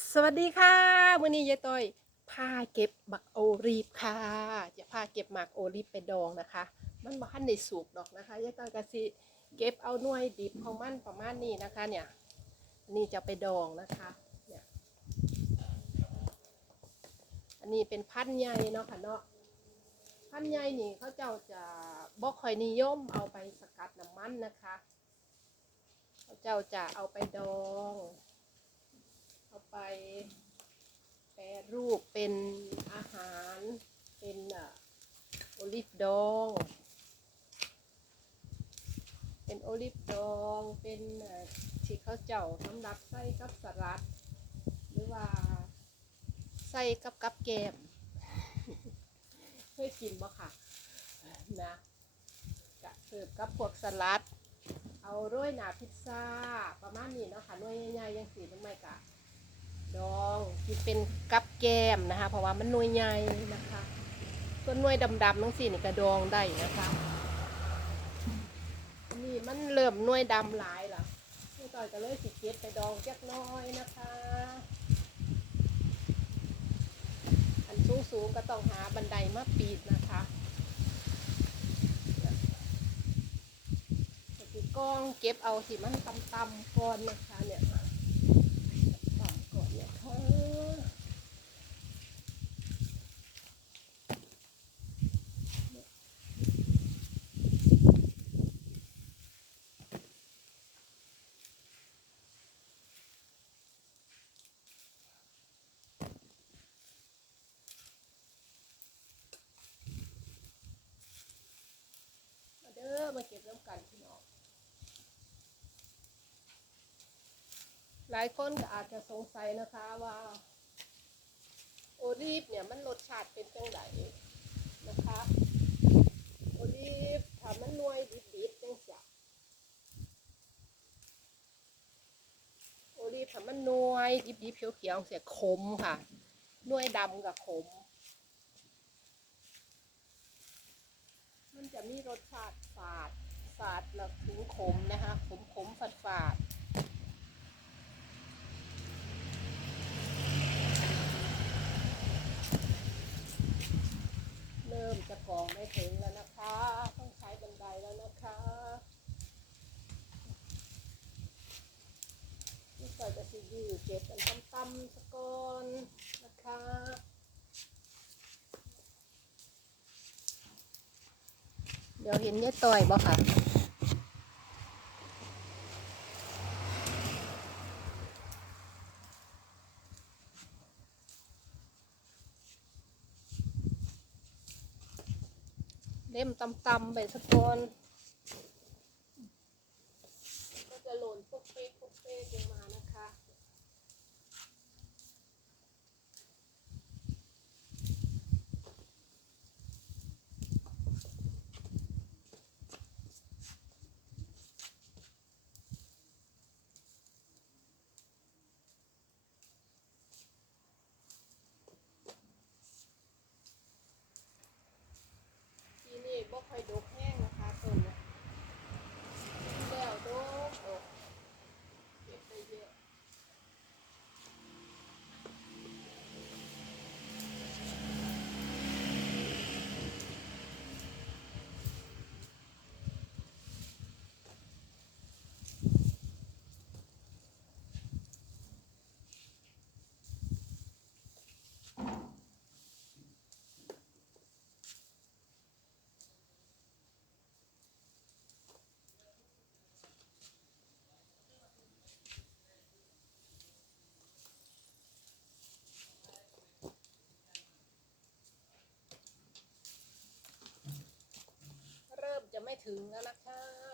สวัสดีค่ะมื่อนี้ยายต้อยพาเก็บหมักโอรีบค่ะ จะพาเก็บหมักโอรีบไปดองนะคะ มันบ่ทันได้สุกดอกนะคะยายต้อยก็สิเก็บเอาหน่วยดิบของมันประมาณนี้นะคะเนี่ยนนี้จะไปดองนะคะเนี่ยอันนี้เป็นพันธุ์ใหญ่เนาะค่ะเนาะพันธุ์ใหญ่นี่เขาเจ้าจะบ่ค่อยนิยมเอาไปสกัดน้ำมันนะคะเขาเจ้าจะเอาไปดอง เอาไปแปรรูปเป็นอาหาร เป็นอะโอลิฟดอง เป็น โอลิฟดอง เป็นที่เขาเจ้าสำหรับใส่กับสลัด หรือว่าใส่กับกับแกมเคยกินบ่ค่ะ นะกะเสิร์ฟกับพวกสลัด เอาโรยหนาพิซซ่า ประมาณนี้เนาะค่ะน่วยใหญ่ๆยังสีน้ำไม่กะดองกินเป็นกับแกมนะคะ เพราะว่ามันน่วยใหญ่นะคะ ส่วนน่วยดำๆทั้งสี่นี่กระดองได้นะคะ มันเริ่มหน่วยดำหลายละพี่ต่อยก็เลยสิเก็บไปดองจักน้อยนะคะ อันสูงสูงๆก็ต้องหาบันไดมาปีดนะคะก็คือกล้องเก็บเอาสิมันต่ำๆก่อนนะคะเนี่ย ต่ำก่อนนะคะ มาเด้อมาเก็บน้ำกันพี่น้อง หลายคนก็อาจจะสงสัยนะคะว่า โอลีฟเนี่ยมันรสชาติเป็นจังไดนะคะ โอลีฟถ้ามันนวยดิบๆจังจะโอลีฟถ้ามันนวยดิบๆเขียวๆเสียขมค่ะน่วยดำกับขม มันจะมีรสชาติฝาด ฝาดแล้วถึงขมนะคะ ขมขมฝาดฝาดเริ่มจะกองไม่ถึงแล้วนะคะ ต้องใช้บันไดแล้วนะคะนี่ใส่จะสิอยูเก็บกันตั้มๆสะก่อนนะคะ เดี๋ยวเห็นเนี่ยต่อยบ่ค่ะ เล่มตำๆไปสะก่อนก็จะหล่นพวกเป๊กพวกเป๊กลงมานะคะ ทีนี่บ่ ค่อยด ไม่ถึงแล้วนะคะ